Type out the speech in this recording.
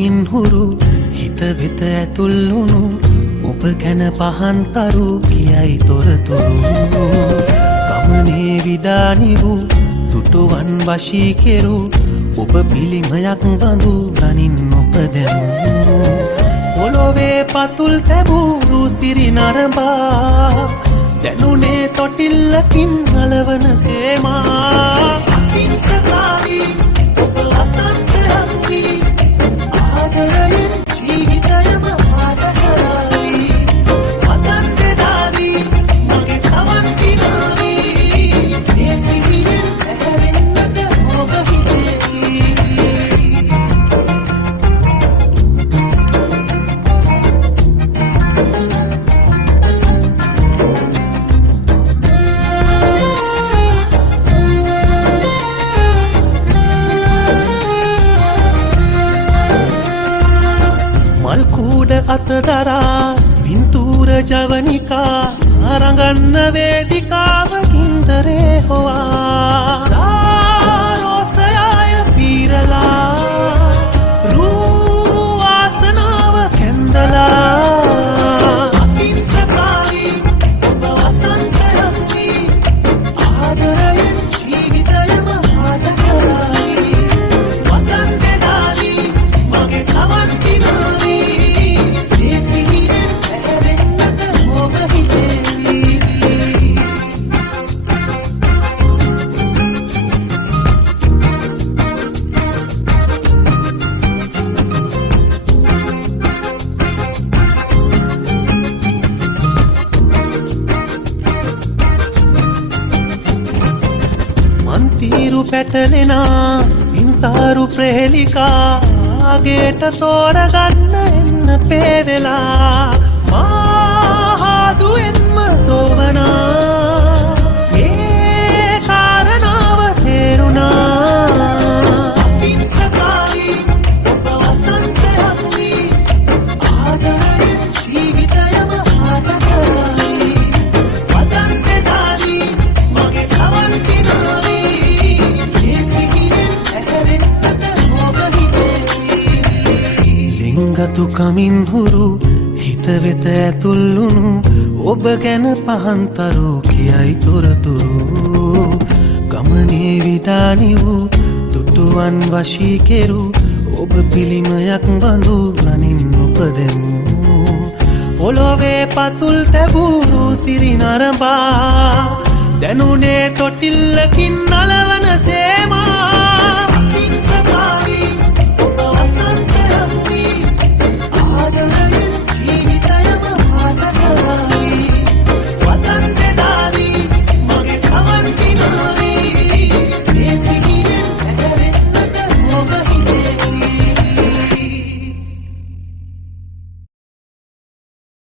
කමින් හුරු හිත වෙත ඇතුල්ලුණු ඔබ ගැන පහන්තරු කියයි තොරතුරු ගමනේ විඩානි වූ දුටුවන් වශී කෙරු ඔබ පිළිමයක් බඳු රනින් නොපදැමු පොළොවේ පතුල් තැබූ සිරි නරඹා දැනුනේ තොටිල්ලකින් නලවන සේමා අහිංසකාරී ඔබ අසන්තරම් වී ආදරයෙන් ජීවිතයම පාට කරාවි වතන් බෙදාදී මගේ සවන් කිනාවි මේ සිහිනෙන් ඇහැරෙන්නට ඔබ හිතේවි මල්කූඩ අතදරා පින්තූර ජවනිකා අරගන්න වේදිකාව කින්දරේ හොවා රෝසයාය පීරලා රූ ආසනාව කැන්දලා අහිංසකාරී ඔබ වසන්තරම් වී ආදරයෙන් ජීවිතයම පාට කරාවි වතන් බෙදාදී මගේ සවන් කිනාවි මන්තිරු පැටලෙනා පින්තාරු ප්‍රහෙලිකා ආගේට තෝරගන්න එන්න පේවෙලා මාහාදුවෙන්ම තෝවනා ඒ කාරණාව තේරුණා අහිංසකාරී ඔබ වසන්තරම් වී ආදරයෙන් ජීවිතයම පාට කරාවි වතන් බෙදාදී මගේ සවන් කිනාවි මේ සිහිනෙන් ඇහැරෙන්නට ඔබ හිතේවි ලිංගතු කමින් හුරු හිත වෙත ඇතුල්ලුණු ඔබ ගැන පහන්තරු කියයි තොරතුරු ගමනේ විඩානි වූ දුටුවන් වශී කෙරු ඔබ පිළිමයක් බඳු රනින් නොපදැමු පොළොවේ පතුල් තැබූ සිරි නරඹා දැනුනේ තොටිල්ලකින් නලවන සේ